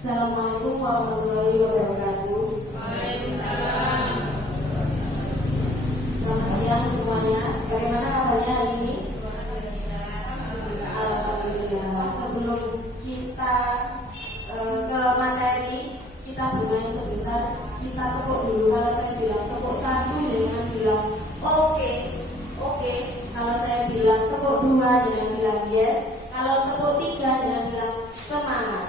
Assalamualaikum warahmatullahi wabarakatuh. Waalaikumsalam. Selamat siang semuanya. Bagaimana kabarnya hari ini? Alhamdulillah. Sebelum kita ke materi, kita bermain sebentar. Kita tepuk dulu. Kalau saya bilang tepuk satu, jangan bilang oke. Kalau saya bilang tepuk dua, jangan bilang yes. Kalau tepuk tiga, jangan bilang semangat.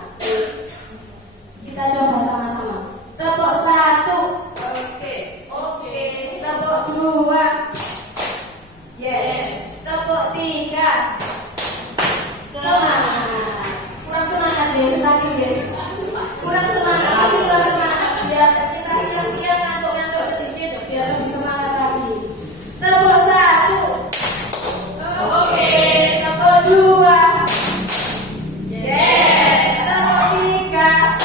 Kita coba sama-sama. Tepuk satu. Oke. Tepuk dua. Yes. Tepuk tiga. Semangat. Kurang semangat deh, tadi deh. Kurang semangat, masih kurang semangat. Biar kita siang-siang ngantuk-ngantuk sedikit, biar lebih semangat lagi. Tepuk satu. Oke. Tepuk dua. Yes. Tepuk tiga.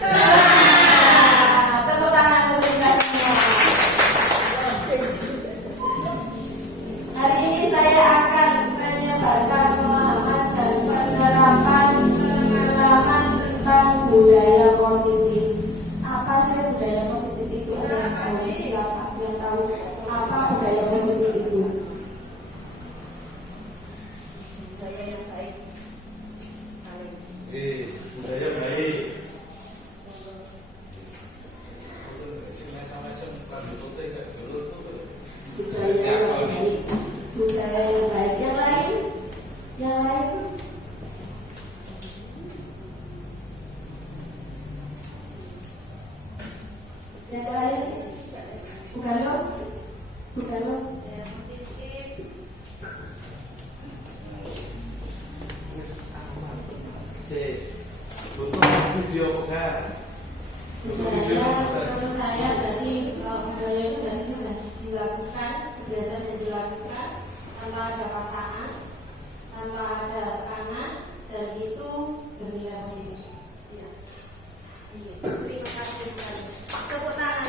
Semangat. Tepuk tangan untuk kita semua. Hari ini saya akan menyebarkan pemahaman dan penerapan pengalaman tentang budaya positif. Apa sih budaya positif itu? Siapa yang tahu apa budaya positif itu? Budaya yang baik. Budaya baik. Budaya yang baik. Budaya yang baik. Yang lain? Yang lain? Yang lain? Bukan lo? Bukan lo? Untuk video kan. Budaya menurut saya berarti budaya itu berarti sudah dilakukan, kebiasaan yang dilakukan tanpa ada paksaan, tanpa ada tekanan, dan itu bernilai positif. Ya. Iya. Terima kasih sekali. Tepuk tangan.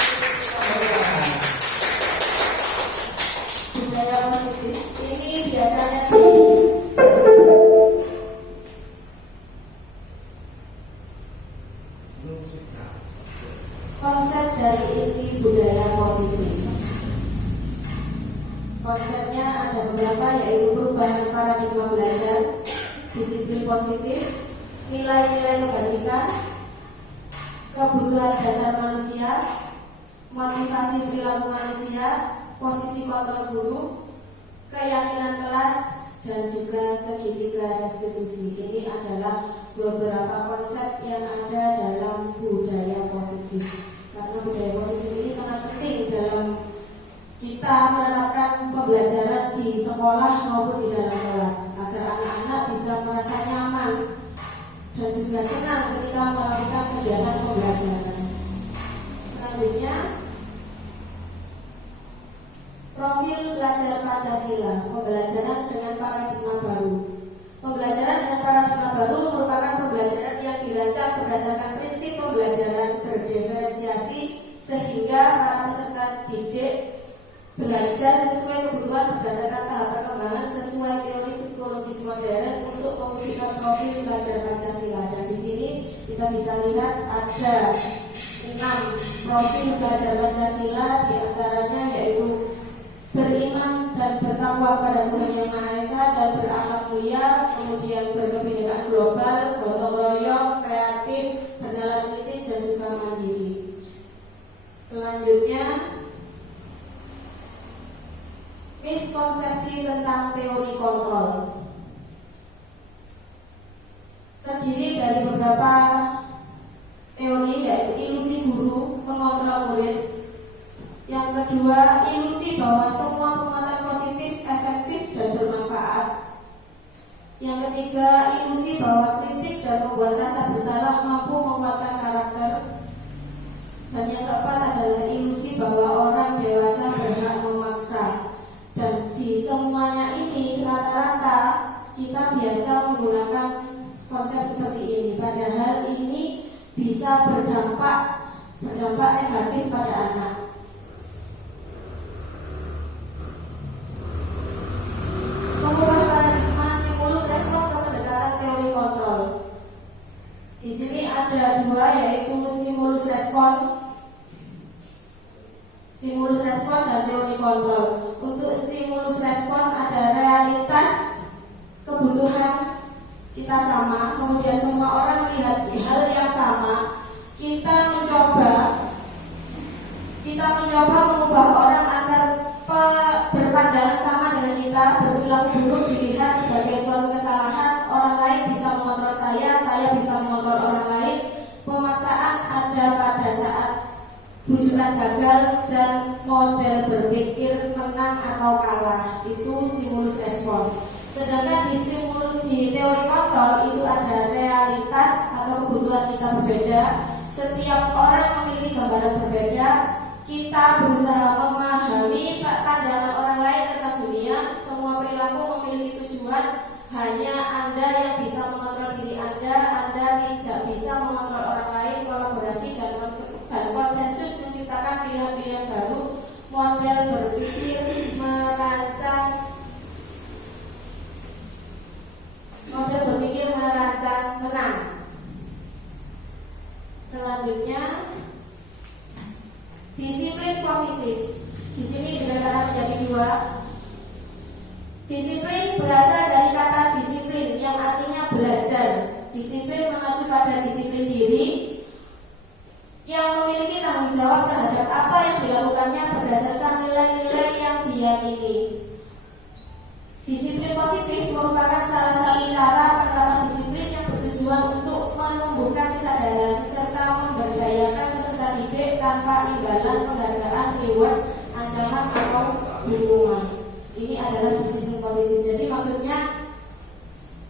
Budaya positif ini biasanya konsep dari inti budaya positif. Konsepnya ada beberapa, yaitu perubahan paradigma belajar, disiplin positif, nilai-nilai kebajikan, kebutuhan dasar manusia, motivasi perilaku manusia, posisi kontrol guru, keyakinan kelas, dan juga segitiga restitusi. Ini adalah beberapa konsep yang ada dalam budaya positif. Karena budaya positif ini sangat penting dalam kita menerapkan pembelajaran di sekolah maupun di dalam kelas, agar anak-anak bisa merasa nyaman dan juga senang ketika melakukan kegiatan pembelajaran. Selanjutnya, profil belajar Pancasila, pembelajaran dengan paradigma baru. Pembelajaran dengan paradigma baru merupakan pembelajaran yang dirancang berdasarkan prinsip pembelajaran berdiferensiasi sehingga para peserta didik belajar sesuai kebutuhan berdasarkan tahap perkembangan sesuai teori psikologis modern untuk mewujudkan profil belajar Pancasila. Dan di sini kita bisa lihat ada 6 profil belajar Pancasila, di antaranya yaitu beriman dan bertakwa pada Tuhan Yang Maha Esa dan berakhlak mulia, kemudian berkebinekaan global, gotong royong, kreatif, bernalar kritis, dan juga mandiri. Selanjutnya, miskonsepsi tentang teori kontrol. Terdiri dari beberapa teori, yaitu ilusi guru mengontrol murid. Yang kedua, ilusi bahwa semua penguatan positif, efektif, dan bermanfaat. Yang ketiga, ilusi bahwa kritik dan membuat rasa bersalah mampu menguatkan karakter. Dan yang keempat adalah ilusi bahwa orang dewasa berhak memaksa. Dan di semuanya ini rata-rata kita biasa menggunakan konsep seperti ini. Padahal ini bisa berdampak negatif pada anak. Mengubah paradigma stimulus respon ke pendekatan teori kontrol. Di sini ada 2, yaitu stimulus respon dan teori kontrol. Untuk stimulus respon ada realitas kebutuhan kita sama, kemudian semua orang melihat hal yang sama. Kita mencoba mengubah orang agar berpandangan sama dengan kita, berperilaku buruk dilihat sebagai suatu kesalahan. Orang lain bisa mengontrol saya bisa mengontrol orang lain. Pemaksaan ada pada saat bujukan gagal dan model berpikir menang atau kalah, itu stimulus respon. Sedangkan di stimulus di teori kontrol itu ada realitas atau kebutuhan kita berbeda. Setiap orang memiliki gambaran berbeda. Kita berusaha memahami pandangan orang lain tentang dunia. Semua perilaku memiliki tujuan. Hanya Anda yang bisa mengontrol diri Anda. Anda tidak bisa mengontrol orang lain. Kolaborasi dan konsensus menciptakan pilihan-pilihan baru. Model berpikir merancang menang. Selanjutnya, disiplin positif. Di sini dibedakan menjadi 2. Disiplin berasal dari kata disiplin yang artinya belajar. Disiplin mengacu pada disiplin diri yang memiliki tanggung jawab terhadap apa yang dilakukannya berdasarkan nilai-nilai yang diyakini. Disiplin positif merupakan salah satu cara penerapan disiplin yang bertujuan untuk menumbuhkan kesadaran serta memberdayakan peserta didik tanpa imbalan, penghargaan, reward, ancaman atau hukuman. Ini adalah disiplin positif. Jadi maksudnya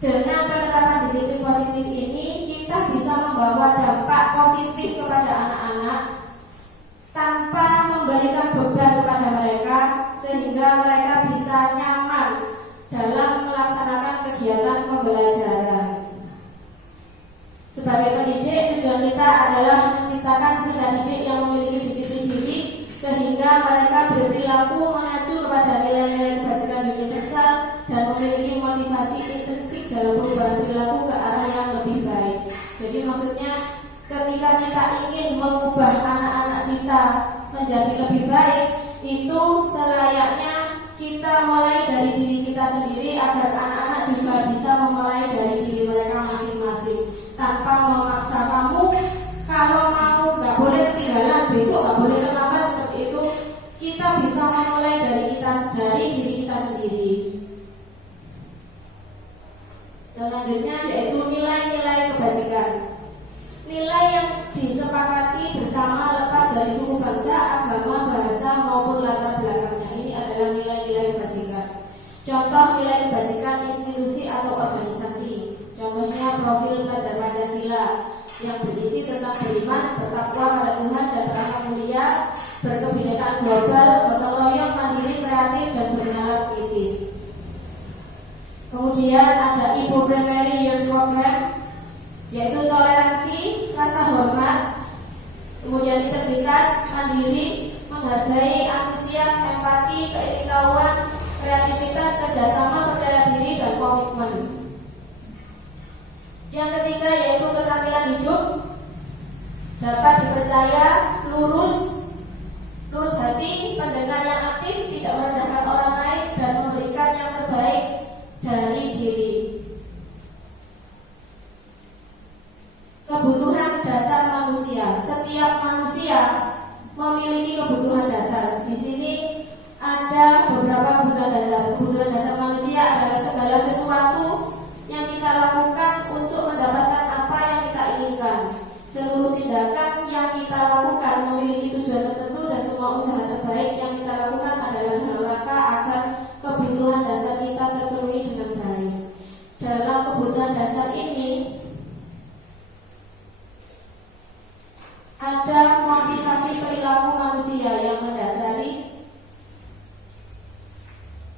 dengan penerapan disiplin positif ini kita bisa membawa dampak positif kepada anak-anak tanpa memberikan beban kepada mereka, sehingga mereka bisa nyaman dalam melaksanakan kegiatan pembelajaran. Sebagai pendidik, tujuan kita adalah menciptakan peserta didik yang memiliki disiplin diri, sehingga mereka berperilaku mengacu kepada nilai-nilai kebajikan universal dan memiliki motivasi intrinsik dalam perubahan perilaku ke arah yang lebih baik. Jadi maksudnya ketika kita ingin mengubah anak-anak kita menjadi lebih baik, itu selayaknya kita mulai dari diri kita sendiri agar anak-anak juga bisa memulai dari diri mereka masing-masing tanpa memaksa. Kamu kalau mau institusi atau organisasi. Contohnya profil pelajar Pancasila yang berisi tentang beriman, bertakwa pada Tuhan dan berakhlak mulia, berkebinekaan global, gotong royong, mandiri, kreatif dan bernalar kritis. Kemudian ada Ibu Primary Years Program, yaitu toleransi, rasa hormat, kemudian integritas, mandiri, menghargai, antusias, empati, keikutsertaan, kreativitas, kerjasama, percaya diri dan komitmen. Yang ketiga yaitu keterampilan hidup, dapat dipercaya, lurus hati, pendengar yang aktif, tidak merendahkan orang lain dan memberikan yang terbaik dari diri. Kebutuhan dasar manusia. Setiap manusia memiliki kebutuhan dasar. Di sini ada beberapa kebutuhan dasar. Kebutuhan dasar manusia adalah segala sesuatu yang kita lakukan untuk mendapatkan apa yang kita inginkan. Seluruh tindakan yang kita lakukan memiliki tujuan tertentu dan semua usaha terbaik yang kita lakukan adalah dalam rangka agar kebutuhan dasar kita terpenuhi dengan baik. Dalam kebutuhan dasar ini ada motivasi perilaku manusia yang mendasari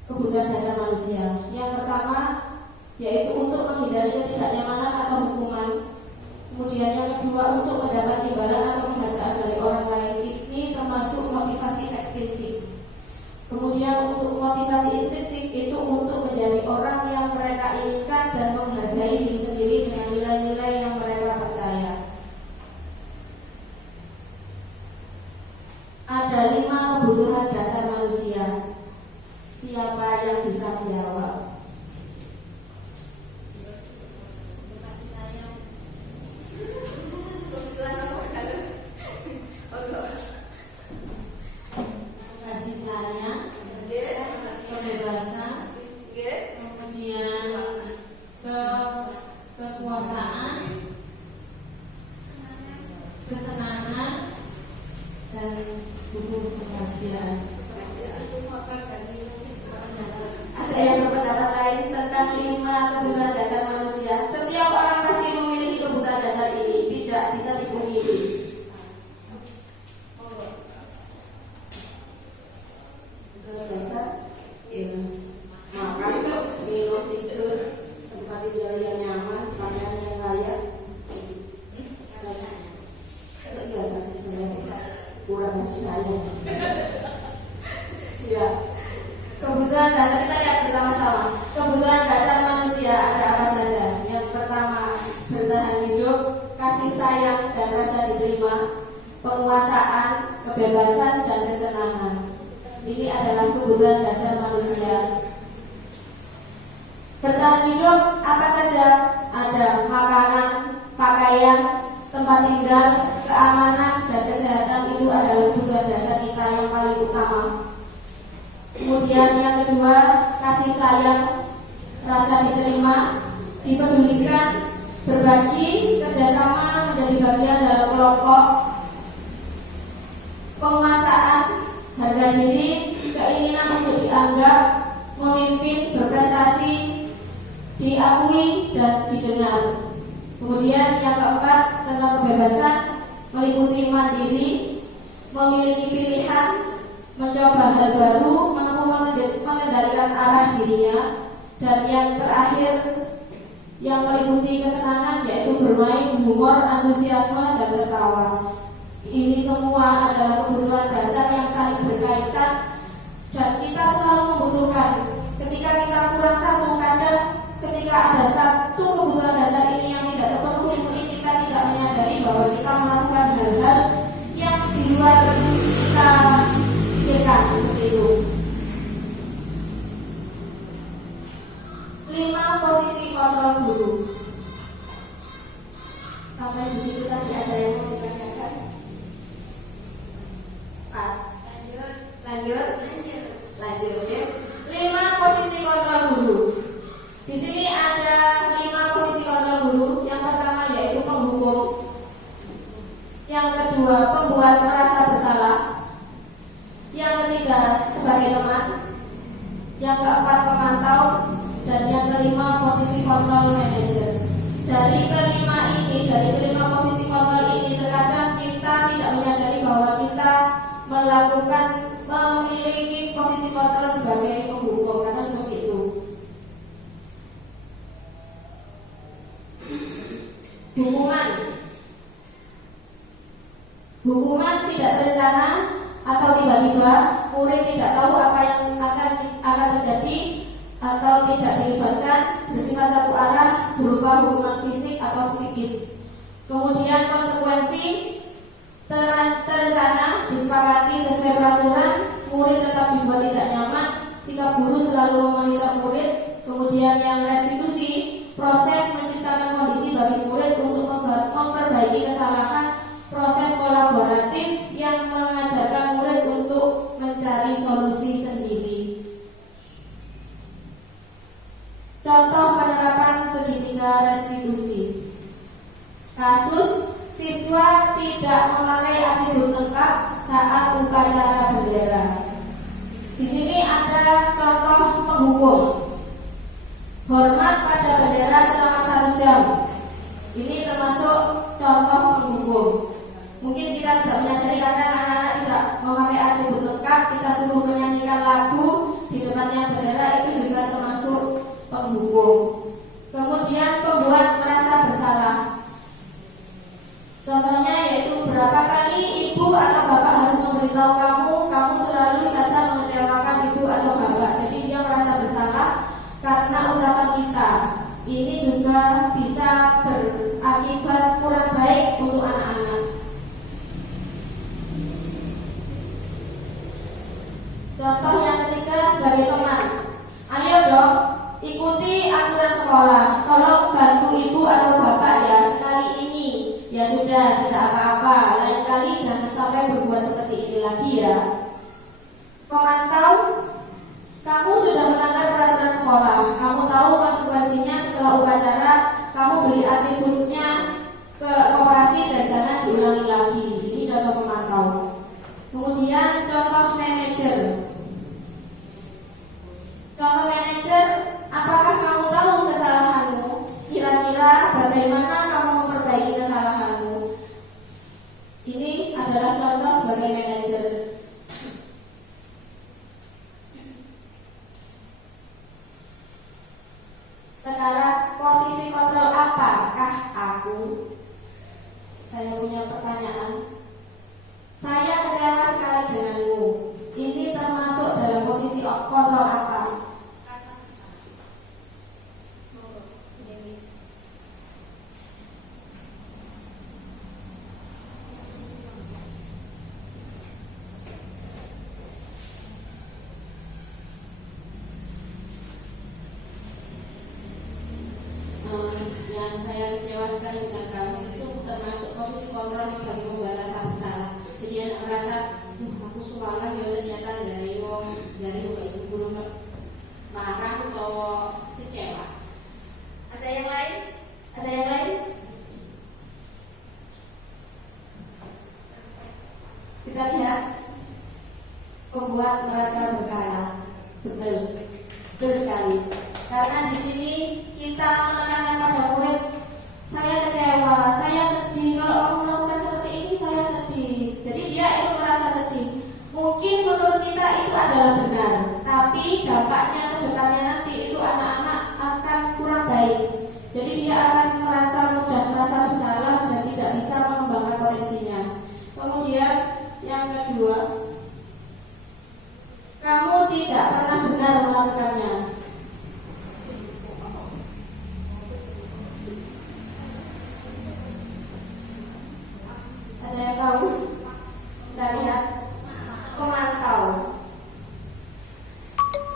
kebutuhan dasar manusia. Yang pertama yaitu untuk menghindari ketidaknyamanan atau hukuman. Kemudian yang kedua untuk mendapat imbalan atau penghargaan dari orang lain. Ini termasuk motivasi ekstrinsik. Kemudian untuk motivasi intrinsik itu untuk menjadi orang yang mereka inginkan dan menghargai diri sendiri dengan nilai-nilai yang mereka percaya. Ada 5 kebutuhan dasar manusia. Siapa yang bisa menjawab? Kasih sayang, kebebasan, kemudian kekuasaan, kesenangan, dan butuh kebahagiaan. Ada yang berpendapat lain tentang 5 kebutuhan dasar manusia? Setiap orang pasti memiliki kebutuhan dasar ini, tidak bisa dipungkiri. Kebutuhan dasar, makan, minum, tidur, tempat tinggal yang nyaman, pakaian yang layak. Kasih sayang, kurang kasih sayang. Ya. Kebutuhan dasar, kita lihat bersama-sama. Kebutuhan dasar manusia ada apa saja? Yang pertama, bertahan hidup, kasih sayang dan rasa diterima, penguasaan, kebebasan dan kesenangan. Ini adalah kebutuhan dasar manusia. Bertahan hidup apa saja? Ada makanan, pakaian, tempat tinggal, keamanan dan kesehatan. Itu adalah kebutuhan dasar kita yang paling utama. Kemudian yang kedua, kasih sayang, rasa diterima, dipedulikan, berbagi, kerjasama, menjadi bagian dalam kelompok, penguasaan, harga diri, keinginan untuk dianggap, memimpin, berprestasi, diakui dan didengar. Kemudian yang keempat, tentang kebebasan, meliputi mandiri, memiliki pilihan, mencoba hal baru, mampu mengendalikan arah dirinya. Dan yang terakhir yang meliputi kesenangan yaitu bermain, humor, antusiasme dan tertawa. Ini semua adalah kebutuhan dasar yang saling berkaitan dan kita selalu membutuhkan. Ketika kita kurang satu, kadang ketika ada satu kebutuhan dasar ini yang tidak terpenuhi, mungkin kita tidak menyadari bahwa kita melakukan hal-hal yang di luar kita pikirkan seperti itu. 5 posisi kontrol guru. Sampai di situ tadi ada yang mau ditanyakan? Pas. Lanjut. Ya. 5 posisi kontrol guru. Di sini ada 5 posisi kontrol guru. Yang pertama yaitu penghukum. Yang kedua pembuat merasa bersalah. Yang ketiga sebagai teman. Yang keempat pemantau. dan yang kelima posisi kontrol manager. Dari kelima posisi kontrol ini terkadang kita tidak menyadari bahwa kita memiliki posisi kontrol sebagai penghukum, karena seperti itu. Hukuman tidak terencana atau tiba-tiba, murid tidak tahu apa yang akan terjadi atau tidak dilibatkan, bersifat satu arah, berupa hukuman fisik atau psikis. Kemudian konsekuensi terencana, disepakati sesuai peraturan, murid tetap dibuat tidak nyaman, sikap guru selalu memonitor murid. Kemudian yang restitusi, proses menciptakan kondisi bagi murid untuk memperbaiki kesalahan, proses kolaboratif yang mengajarkan murid untuk mencari solusi sendiri. Contoh penerapan segitiga restitusi. Kasus siswa tidak memakai atribut lengkap saat upacara bendera. Di sini ada contoh penghukum. Hormat pada bendera selama 1 jam. Ini termasuk contoh penghukum. Mungkin kita tidak menyadari karena anak-anak tidak memakai atribut lengkap, kita suruh menyanyikan lagu di depannya bendera, itu juga termasuk penghukum. Kemudian pembuat merasa bersalah. Contohnya yaitu berapa kali ibu atau bapak harus memberitahu kamu selalu saja mengecewakan ibu atau bapak. Jadi dia merasa bersalah karena ucapan kita. Ini juga bisa berakibat kurang baik untuk anak-anak. Contoh yang ketiga sebagai teman. Ayo dong, ikuti aturan sekolah. Tolong bantu ibu atau bapak ya sekali ini. Ya sudah, tidak apa-apa. Lain kali jangan sampai berbuat seperti ini lagi ya. Pemantau, kamu sudah melanggar peraturan sekolah. Kamu tahu konsekuensinya setelah upacara. Kamu beli atributnya ke koperasi dan jangan diulangi lagi. Ini contoh pemantau. Kemudian contoh manajer. Contoh manajer, apakah kamu tahu kesalahanmu? Kira-kira bagaimana kamu memperbaiki kesalahanmu? Ini adalah contoh sebagai manajer. Sekarang posisi kontrol apakah aku? Saya punya pertanyaan. Saya kecewa sekali denganmu. Ini termasuk dalam posisi kontrol apa? Yang saya kecewa sekali dengan kamu itu termasuk posisi kontrol sebagai pembuat rasa bersalah. Jadi anak merasa, aku salah ya ternyata dari ibu guru marah atau kecewa. Ada yang lain? Ada yang lain? Kita lihat pembuat merasa bersalah. Betul sekali. Karena di sini kita menekankan pada murid, saya kecewa, saya sedih. Kalau orang melakukan seperti ini, saya sedih. Jadi dia itu merasa sedih. Mungkin menurut kita itu adalah benar, tapi dampaknya ke depannya nanti itu anak-anak akan kurang baik. Jadi dia akan mudah merasa bersalah dan tidak bisa mengembangkan potensinya. Kemudian yang kedua, kamu tidak pernah benar melakukannya. Ada yang tahu? Kita lihat pemantau.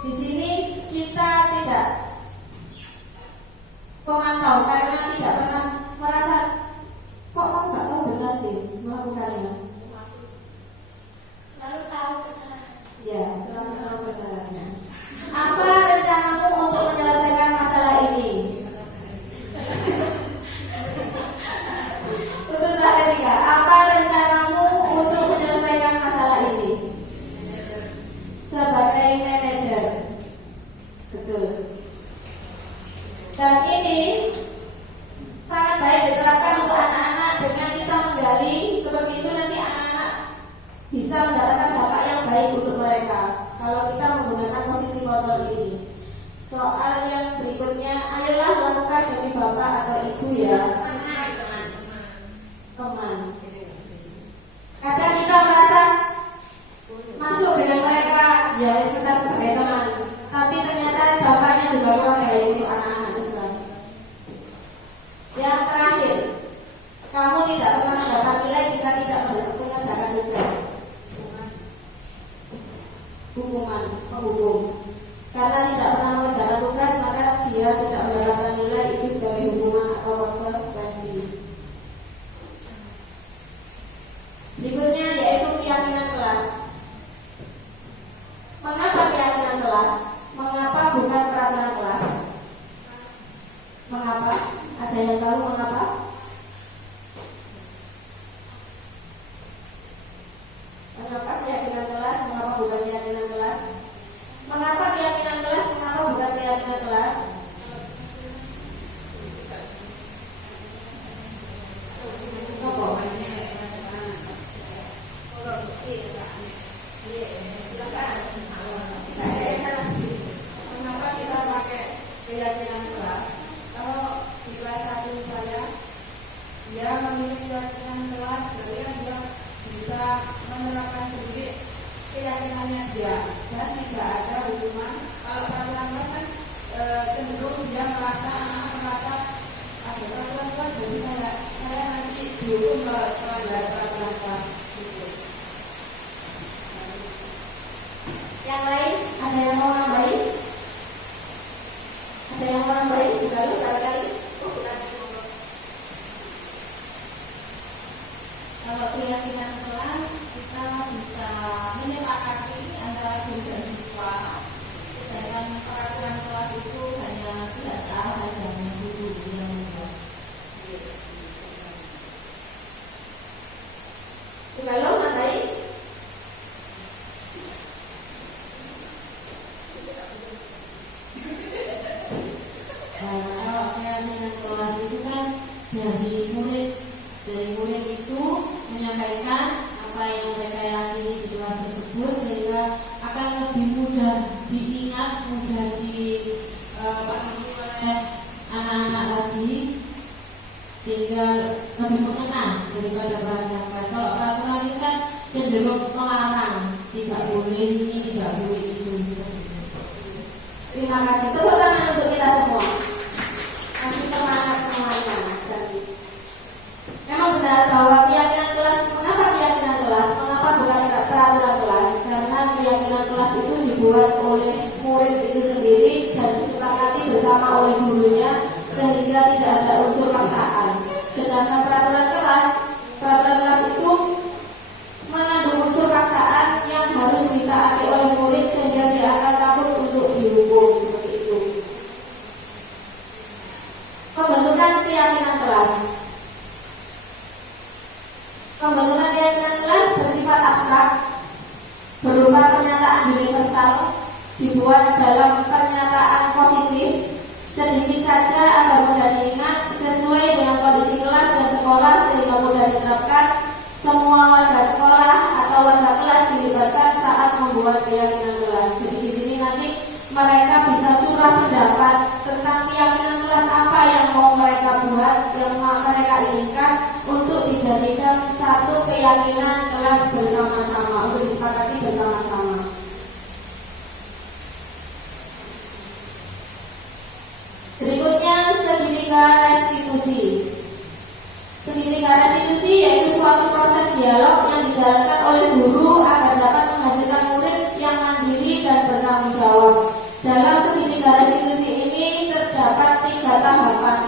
Di sini kita tidak pemantau karena tidak pernah merasa kok kamu nggak tahu benar sih melakukannya. bisa mendapatkan dampak yang baik untuk mereka kalau kita menggunakan posisi kontrol ini. Soal yang berikutnya, ayolah lakukan demi bapak atau ibu ya. Teman. Kadang kita merasa masuk dengan mereka, ya kita sebagai teman, tapi ternyata dampaknya juga kurang baik untuk anak-anak juga. Yang terakhir, kamu tidak pernah mendapat nilai jika tidak mengerjakan tugas. Hukuman, penghukum. Karena tidak pernah mengerjakan tugas, maka dia tidak mendapatkan nilai, itu sebagai hukuman atau konsekuensi. Berikutnya yaitu keyakinan kelas. Mengapa keyakinan kelas? Mengapa bukan peraturan kelas? Mengapa? Ada yang tahu mengapa? Mengapa keyakinan kelas? Mengapa bukan keyakinan kelas? Mengapa keyakinan kelas? Mengapa bukan keyakinan kelas? Mengapa kita pakai keyakinan kelas? Kalau di kelas 1 saya, dia memiliki keyakinan kelas, jadi dia bisa menerapkan sendiri keyakinannya dia dan tidak ada hukuman. Kalau peraturan kelas kan cenderung dia merasa ada peraturan kelas, jadi saya nanti dihukum ke pelanggar peraturan kelas. Yang lain, ada yang mau nambahin? Ada yang mau nambahin? Bukan lu kali-kali? Oh, bukan. Kalau keyakinan kelas, kita bisa menyepakati antara guru dan siswa. Sedangkan peraturan kelas itu hanya tidak salah dengan guru yang membuat. Bukan lu nambahin? Kalau keyakinan kelas itu kan dari murid itu menyampaikan apa yang mereka yakini di kelas tersebut, sehingga akan lebih mudah diingat, mudah dipahami oleh anak-anak tadi, sehingga lebih mengena daripada peraturan kelas. Kalau peraturan itu kan cenderung melarang, tidak boleh ini, tidak boleh itu, seperti itu. Terima kasih. Tepuk tangan untuk kita semua. Kasih semangat semuanya. Memang benar bahwa keyakinan kelas, mengapa keyakinan kelas? Mengapa bukan peraturan kelas? Karena keyakinan kelas itu dibuat oleh murid itu sendiri dan disepakati bersama oleh gurunya, sehingga tidak ada unsur paksaan. Sedangkan peraturan kelas itu mengandung unsur paksaan yang harus ditaati oleh murid, sehingga dia akan takut untuk dihukum, seperti itu. Pembentukan keyakinan kelas. Pembentukan keyakinan kelas bersifat abstrak, berupa pernyataan universal, dibuat dalam pernyataan positif, sedikit saja agar mudah diingat, sesuai dengan kondisi kelas dan sekolah sehingga mudah diterapkan. Semua warga sekolah atau warga kelas dilibatkan saat membuat keyakinan kelas. Jadi di sini nanti mereka bisa curah pendapat tentang keyakinan kelas apa yang mau mereka buat, yang mau mereka inginkan untuk dijadikan satu keyakinan kelas bersama-sama, untuk disepakati bersama-sama. Berikutnya segitiga restitusi. Segitiga restitusi yaitu suatu proses dialog yang dijalankan oleh guru agar dapat menghasilkan murid yang mandiri dan bertanggung jawab. Dalam segitiga restitusi ini terdapat 3 tahapan.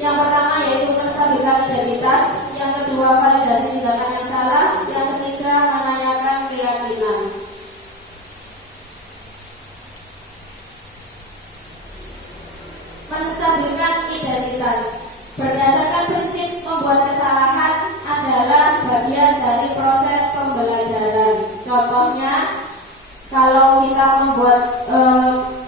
Yang pertama yaitu menstabilkan identitas, yang kedua validasi tindakan yang salah, yang ketiga menanyakan keyakinan. Menstabilkan identitas berdasarkan prinsip membuat kesalahan adalah bagian dari proses pembelajaran. Contohnya, kalau kita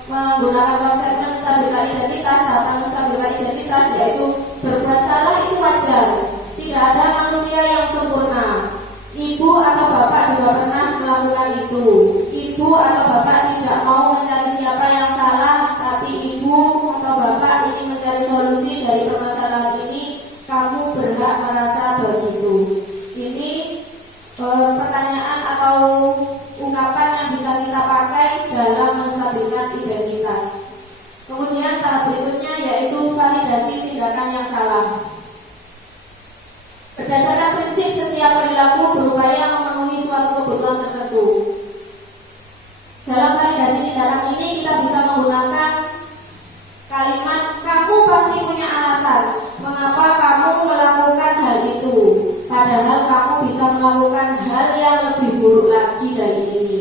menggunakan konsep menstabilkan identitas, tahapan menstabilkan identitas yaitu berbuat salah itu wajar, tidak ibu atau bapak tidak mau mencari siapa yang salah, tapi ibu atau bapak ingin mencari solusi dari permasalahan ini, kamu berhak merasa begitu. Ini pertanyaan atau ungkapan yang bisa kita pakai dalam menstabilkan identitas. Kemudian tahap berikutnya yaitu validasi tindakan yang salah. Berdasarkan prinsip setiap perilaku berupaya memenuhi suatu kebutuhan tertentu. Dalam validasi tindakan ini kita bisa menggunakan kalimat kamu pasti punya alasan mengapa kamu melakukan hal itu, padahal kamu bisa melakukan hal yang lebih buruk lagi dari ini.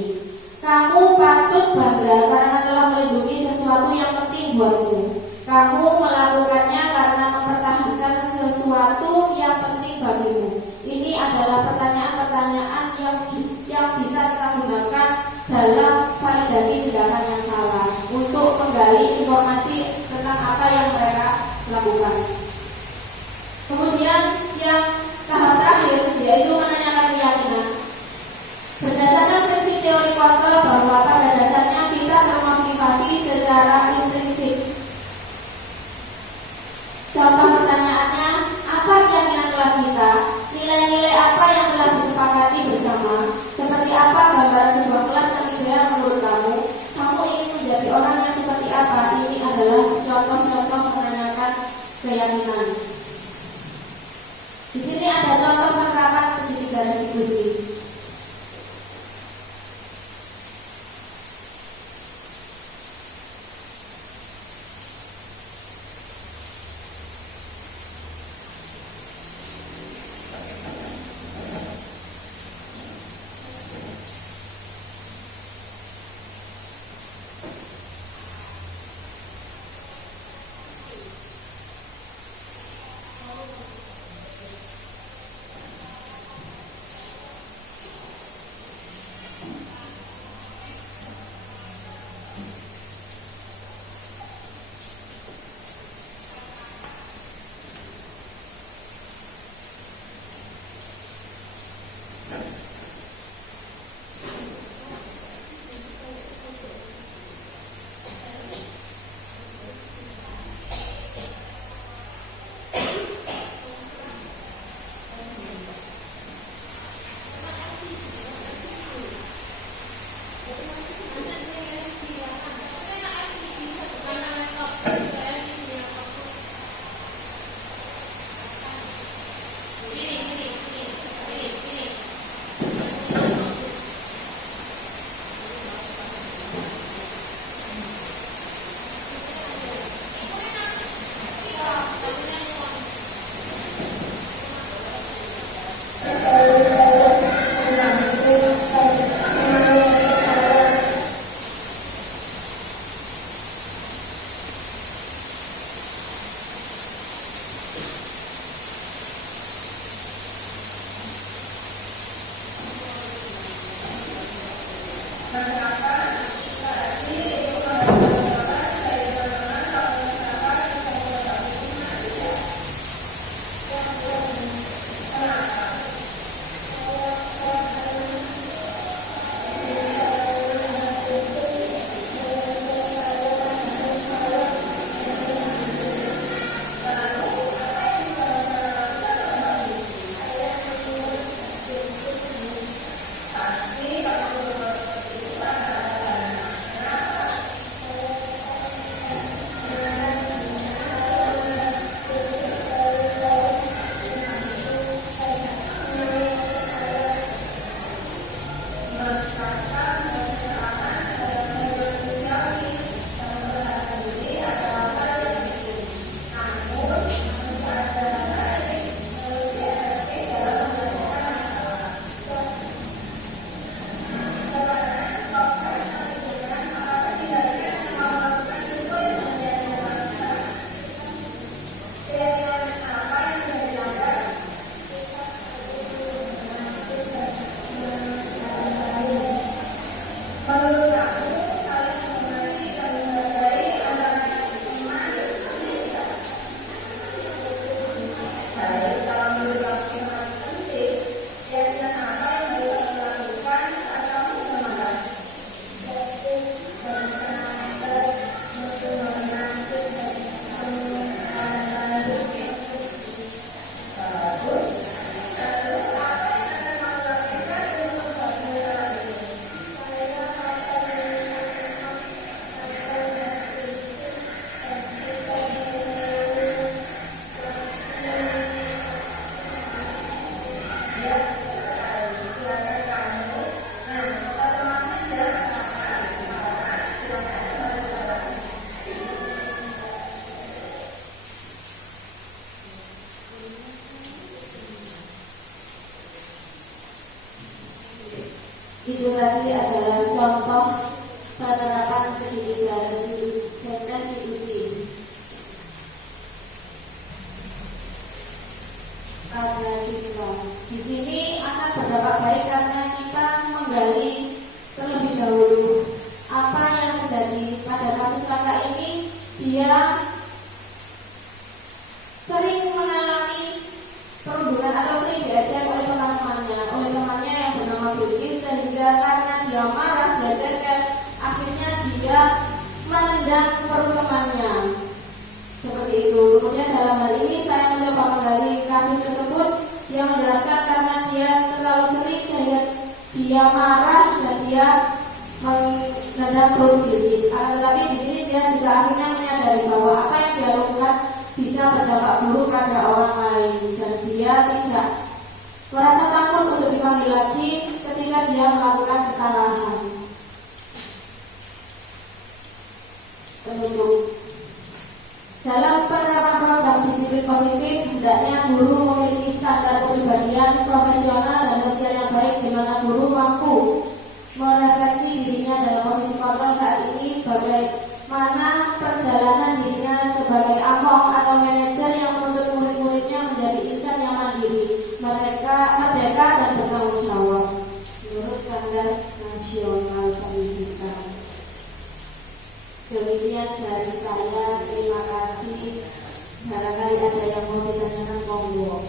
Kamu patut bangga karena telah melindungi sesuatu yang penting buatmu. Kamu melakukannya karena mempertahankan sesuatu yang penting bagimu. Ini adalah pertanyaan-pertanyaan yang bisa kita gunakan dalam validasi tindakan yang salah untuk menggali informasi tentang apa yang mereka lakukan. Kemudian yang tahap terakhir yaitu menanyakan keyakinan. Berdasarkan prinsip teori kontrol bahwa pada dasarnya kita termotivasi secara intrinsik. Contoh pertanyaannya, apa keyakinan kelas kita? Nilai-nilai apa yang telah disepakati bersama? Seperti apa gambaran sebuah kelas yang ideal menurut kamu? Kamu ingin menjadi orang yang seperti apa? Ini adalah contoh-contoh menanyakan keyakinan. Di sini ada contoh penerapan segitiga restitusi. Itu tadi adalah contoh penerapan segitiga restitusi pada siswa. Di sini akan berdampak baik karena kita menggali terlebih dahulu apa yang terjadi pada kasus kakak ini. Dia sering mengalami perundungan atau sering diajak oleh temannya yang bernama Bilqis, dan juga karena dia marah, diajarkan, akhirnya dia menendang perut temannya. Seperti itu. Kemudian dalam hal ini saya mencoba menggali kasus tersebut. Dia menjelaskan karena dia terlalu sering sehingga dia marah dan dia menendang perut Bilqis. Tetapi di sini dia juga akhirnya menyadari bahwa apa yang dia lakukan bisa berdampak buruk pada orang lain, dan dia tidak merasa takut untuk dipanggil lagi ketika dia melakukan kesalahan. Penutup. Dalam penerapan program disiplin positif, hendaknya guru memiliki standar kepribadian profesional dan sosial yang baik, di mana guru mampu merefleksi dirinya dalam posisi kontrol saat ini, bagaimana perjalanan dirinya sebagai among atau manajer yang menuntut murid-muridnya menjadi insan yang mandiri, mereka merdeka dan bertanggung jawab menurut standar nasional pendidikan. Demikian dari saya, terima kasih. Barangkali ada yang mau ditanyakan, monggo.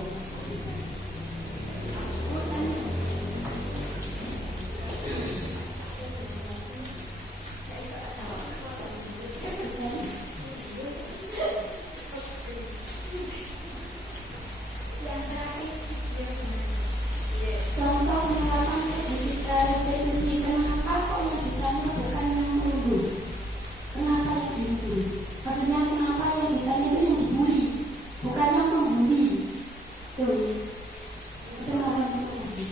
Contoh penerapan segitiga restitusi, kenapa kok yang ditanya bukan yang menuduh? Kenapa yang dibully? Maksudnya kenapa yang ditanya itu yang dibully, bukan yang membuli? Tuh, itu apa yang sih?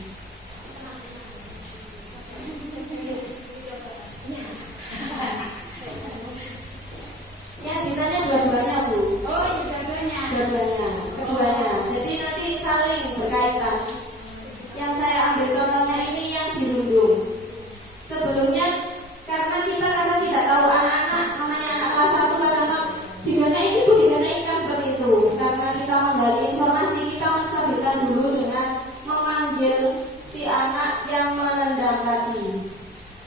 Yang ditanya dua-duanya, Bu. Oh, dua-duanya. Keduanya. Jadi nanti saling berkaitan. Yang saya ambil contohnya ini yang dirundung. Sebelumnya karena kita tidak tahu anak-anak, namanya anak kelas 1 kadang-kadang diganai ibu, diganai ikan, seperti itu. Karena kita menggali informasi, kita menstabilkan dulu dengan memanggil si anak yang menendang tadi.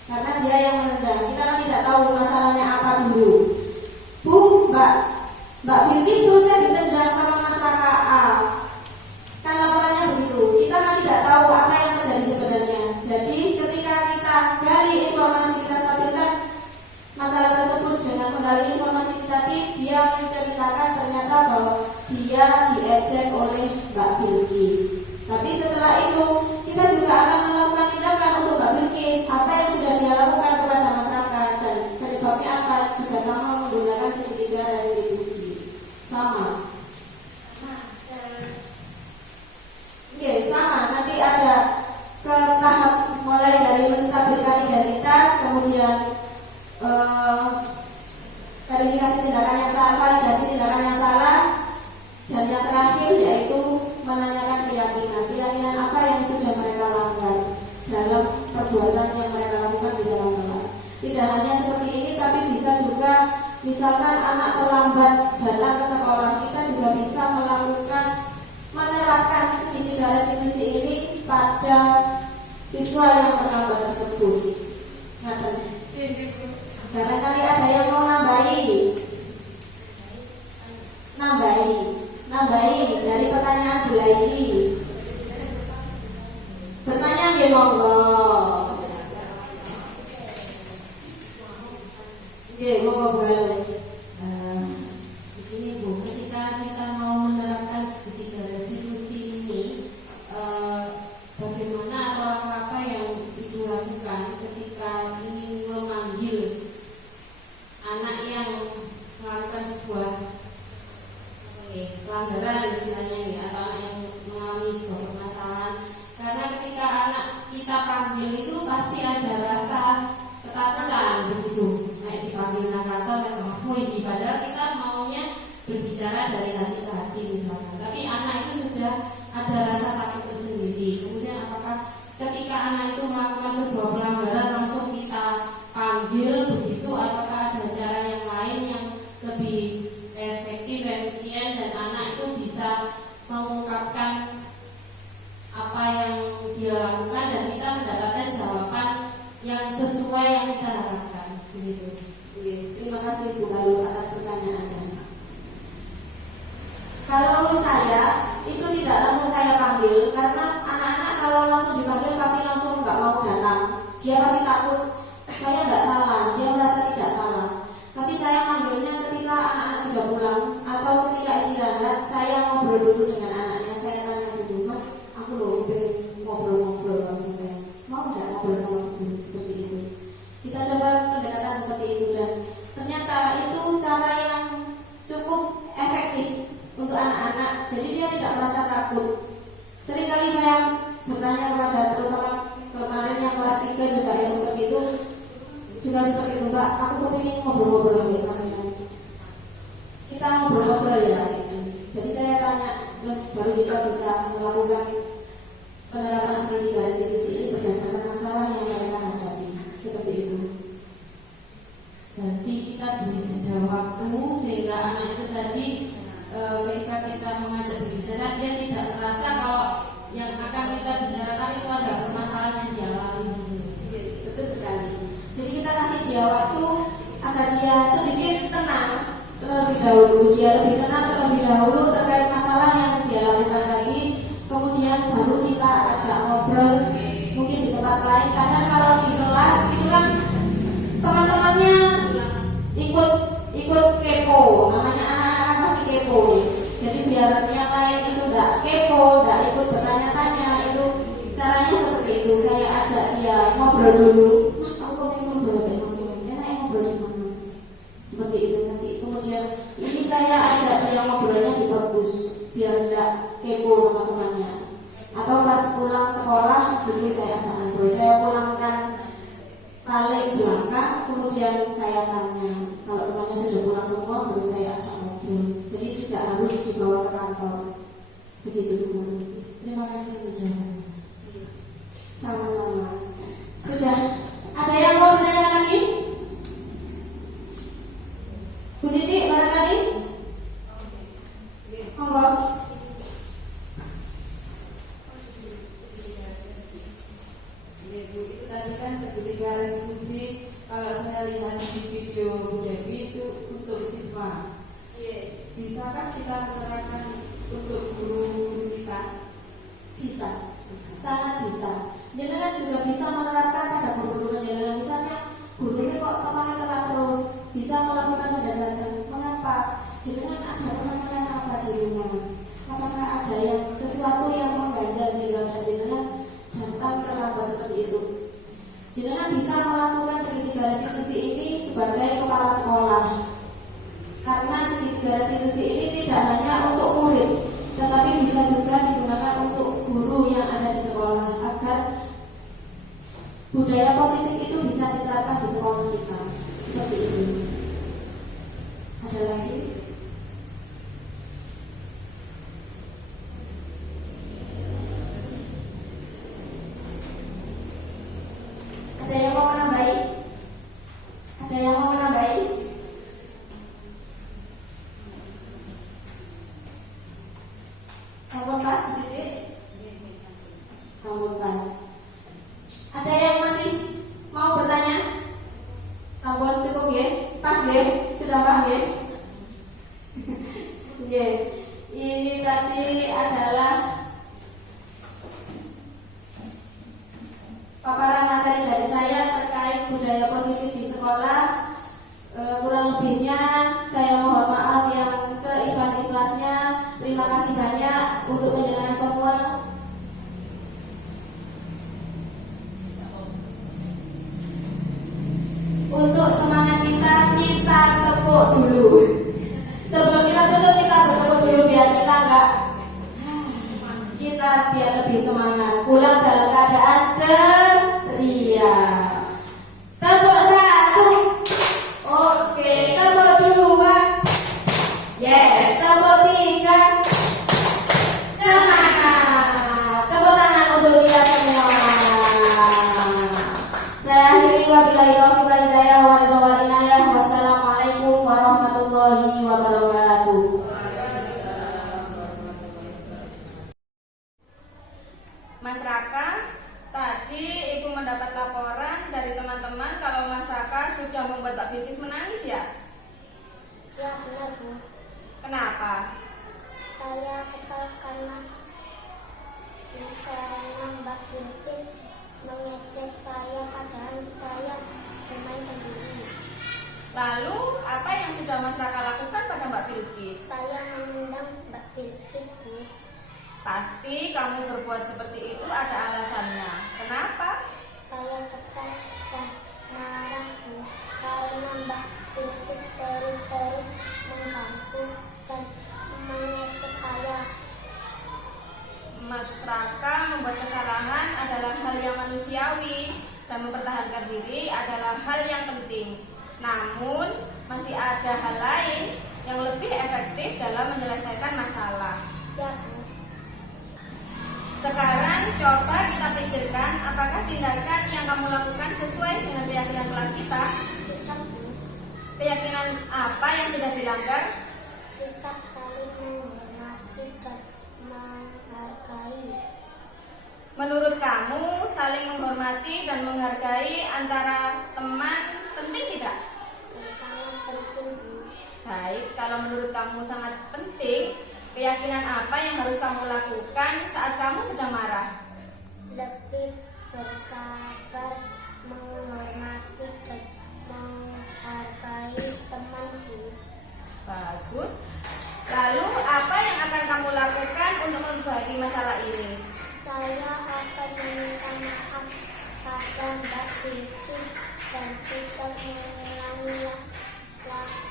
Karena dia yang menendang, kita kan tidak tahu masalahnya apa dulu. Bu, Mbak Bilqis turutnya ditendang sama Mas Raka A. Kan laporannya begitu. Kita kan tidak tahu apa yang terjadi sebenarnya. Jadi ketika kita gali informasi, kita stabilkan masalah tersebut dengan menggali informasi tadi, dia menceritakan ternyata bahwa dia diejek oleh Mbak Bilqis. Tapi setelah itu kita juga akan melakukan tindakan untuk Mbak Bilqis. Apa yang sudah dia lakukan kepada masyarakat dan penyebabnya apa, juga sama menggunakan segitiga restitusi. Sama. Sama. Nanti ada ke tahap mulai dari menstabilkan identitas, kemudian verifikasi tindakan yang salah, validasi tindakan yang salah, dan yang terakhir yaitu menanyakan keyakinan apa yang sudah mereka langgar dalam perbuatan yang mereka lakukan di dalam kelas. Tidak hanya seperti ini, tapi bisa juga misalkan anak terlambat datang ke sekolah, kita juga bisa menerapkan segitiga restitusi ini pada siswa yang terlambat tersebut. Barangkali ada yang mau nambahi dari pertanyaan Bu Laili. Bertanya nggih monggo. Nggih monggo Bu Laili. Begini Bu, ketika kita mau menerapkan segitiga restitusi ini, bagaimana atau apa yang Ibu lakukan ketika ingin memanggil anak yang melakukan sebuah pelanggaran istilahnya, atau anak yang mengalami sebuah permasalahan Karena ketika anak kita panggil itu pasti ada rasa ketakutan begitu. Kayak dipanggil Nakato memang padahal kita maunya berbicara dari hati ke hati misalnya. Tapi anak itu sudah ada rasa takut tersendiri. Kemudian apakah ketika anak itu melakukan sebuah pelanggaran langsung kita panggil begitu, apakah ada cara yang lain yang lebih efektif, efisien, dan anak itu bisa mengungkapkan apa yang dia lakukan dan kita mendapatkan jawaban yang sesuai yang kita harapkan begitu. Terima kasih Bu Galuh atas pertanyaannya. Kalau saya itu tidak langsung saya panggil, karena anak-anak kalau langsung dipanggil pasti langsung nggak mau datang. Dia pasti takut saya nggak salah, dia merasa tidak salah. Tapi saya panggilnya ketika anak-anak sudah pulang atau ketika istirahat. Saya ngobrol dulu dengan anaknya, saya tanya dulu, Mas, aku loh pengen ngobrol langsung ya. Mau nggak ngobrol sama ibu seperti itu? Kita coba pendekatan seperti itu dan ternyata itu cara yang cukup efektif untuk anak-anak. Jadi dia tidak merasa takut. Seringkali saya bertanya kepada terutama kemarin yang kelas 3 juga yang seperti itu, Mbak, aku pengen ngobrol-ngobrol lagi sama kamu. Kita ngobrol-ngobrol ya. Jadi saya tanya, terus baru kita bisa melakukan penerapan segitiga restitusi ini berdasarkan masalah yang mereka hadapi. Seperti itu. Berarti kita beri jeda waktu sehingga anak itu tadi ketika kita mengajak berbicara dia tidak merasa kalau yang akan kita bicarakan itu ada permasalahan yang dialami. Betul sekali. Jadi kita kasih dia waktu agar dia sedikit tenang terlebih dahulu. Dia lebih tenang terlebih dahulu terkait masalah yang dia lakukan tadi. Kemudian baru kita ajak ngobrol mungkin di tempat lain. Karena kalau di kelas itu kan teman-temannya ikut kepo, namanya anak-anak pasti kepo nih. Jadi biar yang lain itu enggak kepo, enggak ikut bertanya-tanya, itu caranya seperti itu. Saya ajak dia ngobrol dulu. Mas, aku pengen ngobrol besok temennya, enak ngobrol di mana? Seperti itu nanti. Kemudian ini saya ajak dia ngobrolnya di perpus biar enggak kepo teman-temannya. Atau pas pulang sekolah gitu saya ajak ngobrol. Saya pulangkan paling belakang, kemudian saya tanya. Kalau temannya sudah pulang semua, baru saya ajak ngobrol. Jadi tidak harus dibawa ke kantor. Begitu teman. Terima kasih Bu jawabannya. Sama-sama. Sudah. Ada yang mau ditanyakan lagi? Bu Titi, barangkali? Monggo. Bu, itu tadi kan segitiga restitusi. Kalau saya lihat di video Bu Devi itu untuk siswa. Bisakah kita menerapkan untuk guru kita? Bisa, sangat bisa. Jenengan juga bisa menerapkan pada guru-guru jenengan. Misalnya, gurunya kok temannya telat terus, bisa melakukan pendekatan. Mengapa? Jenengan ada permasalahan apa di rumah? Apakah ada yang sesuatu yang mengganjal sehingga jenengan datang terlambat seperti itu? Jenengan bisa melakukan segitiga restitusi ini sebagai kepala sekolah. Karena segitiga restitusi ini tidak hanya untuk murid, tetapi bisa juga digunakan untuk guru yang ada di sekolah agar budaya positif itu bisa diterapkan di sekolah kita. Seperti itu. Ada lagi? Ada yang mau menambahi? Ada yang mau menambahi? Sampun pas, Bu Cici? Sampun pas. Ada yang masih mau bertanya? Sampun cukup ya? Pas ya? Sudah paham ya? Ya. Ini tadi adalah paparan materi dari saya terkait budaya positif di sekolah. Kurang lebihnya saya mohon maaf yang seikhlas-ikhlasnya. Terima kasih banyak untuk penjelasan semua. biar lebih semangat. Pulang dalam keadaan ceria. Tepuk satu. Oke, tepuk dua. Yes, tepuk tiga. Semangat. Tepuk tangan untuk kita semua. Saya akhiri wabillahi taufiq wal hidayah wa ridha wal inayah. Wassalamualaikum warahmatullahi wabarakatuh. Mas Raka, tadi Ibu mendapat laporan dari teman-teman kalau Mas Raka sudah membuat Mbak Bilkis menangis ya? Ya benar Bu, Kenapa? saya kesal karena Mbak Bilkis mengejek saya padahal saya bermain sendiri. Lalu apa yang sudah Mas Raka lakukan pada Mbak Bilkis? Saya menendang Mbak Bilkis Bu. Pasti kamu berbuat seperti itu ada alasannya. Kenapa? Saya kesal dan marah Bu karena Mbak Bilkis terus mengganggu dan mengejek saya. Mas Raka membuat kesalahan adalah hal yang manusiawi dan mempertahankan diri adalah hal yang penting. Namun masih ada hal lain yang lebih efektif dalam menyelesaikan masalah. Ya Bu. Sekarang coba kita pikirkan apakah tindakan yang kamu lakukan sesuai dengan keyakinan kelas kita. Sikap Bu, Keyakinan apa yang sudah dilanggar? sikap saling menghormati dan menghargai. Menurut kamu saling menghormati dan menghargai antara teman penting tidak? Sangat penting Bu. Baik, kalau menurut kamu sangat penting, keyakinan apa yang harus kamu lakukan saat kamu sedang marah? Lebih bersabar, menghormati dan menghargai temanku. Bagus. Lalu apa yang akan kamu lakukan untuk memperbaiki masalah ini? Saya akan meminta maaf pada Mbak Bilkis dan tidak mengulangi lagi.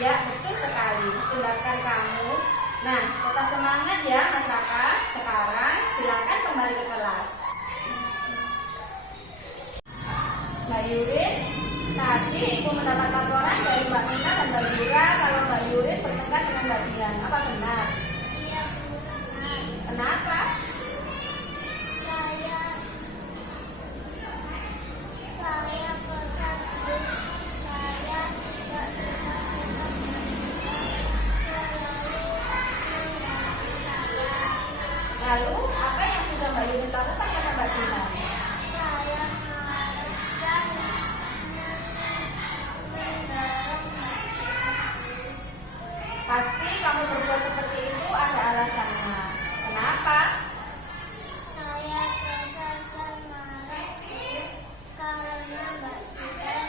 Ya, betul sekali. Tindakan kamu. Nah, tetap semangat ya Mas Raka. Sekarang silakan kembali ke kelas. Mbak Yurin, tadi Ibu mendapat laporan dari Mbak Nina dan Mbak Yura kalau Mbak Yurin bertengkar dengan Mbak Jian. Apa benar? Iya benar. Kenapa? Saya bosan Bu. Saya tidak suka dengan selalu saya. Lalu, apa yang sudah Mbak Yurin lakukan pada Mbak Jian? Saya marah dan mendorong Mbak Jihan. Pasti kamu berbuat seperti itu ada alasannya. Kenapa? Saya kesal dan marah karena Mbak Jihan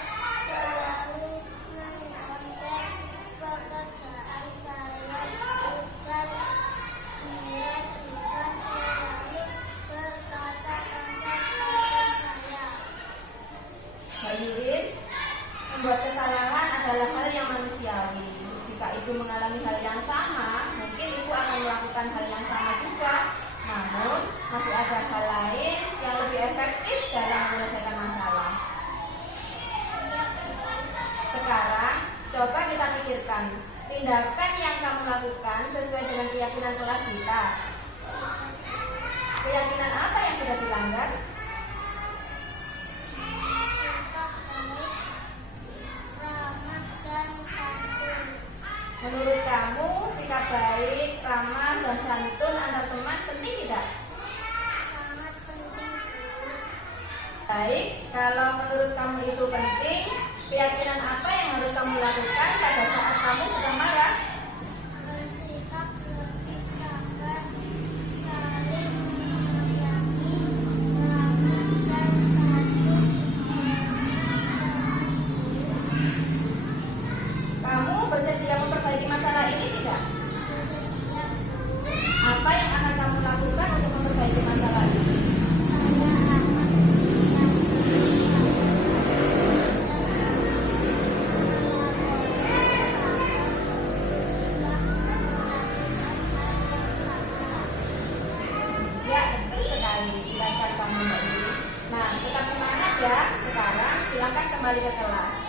selalu mencontek pekerjaan saya dan dia juga selalu berkata kasar pada saya. Mbak Yurin, membuat kesalahan adalah hal yang manusiawi. Jika Ibu mengalami hal yang sama, mungkin Ibu akan melakukan hal yang sama juga. Namun, masih ada hal lain yang lebih efektif dalam menyelesaikan masalah. Sekarang, coba kita pikirkan, tindakan yang kamu lakukan sesuai dengan keyakinan kelas kita. Keyakinan apa yang sudah dilanggar? Sikap baik, ramah dan santun. Menurut kamu, sikap baik, ramah, dan santun antar teman penting tidak? Sangat penting Bu. Baik, kalau menurut kamu itu penting, keyakinan apa yang harus kamu lakukan pada saat kamu sedang marah? Bersikap lebih sabar, saling menyayangi, ramah dan santun. Kamu bersedia memperbaiki masalah ini tidak? Bersedia Bu. Apa yang akan kamu lakukan untuk memperbaiki masalah ini? Saya akan melaporkan sekali dilancarkan Mbak Yuli. Nah, tetap semangat ya. Sekarang silakan kembali ke kelas.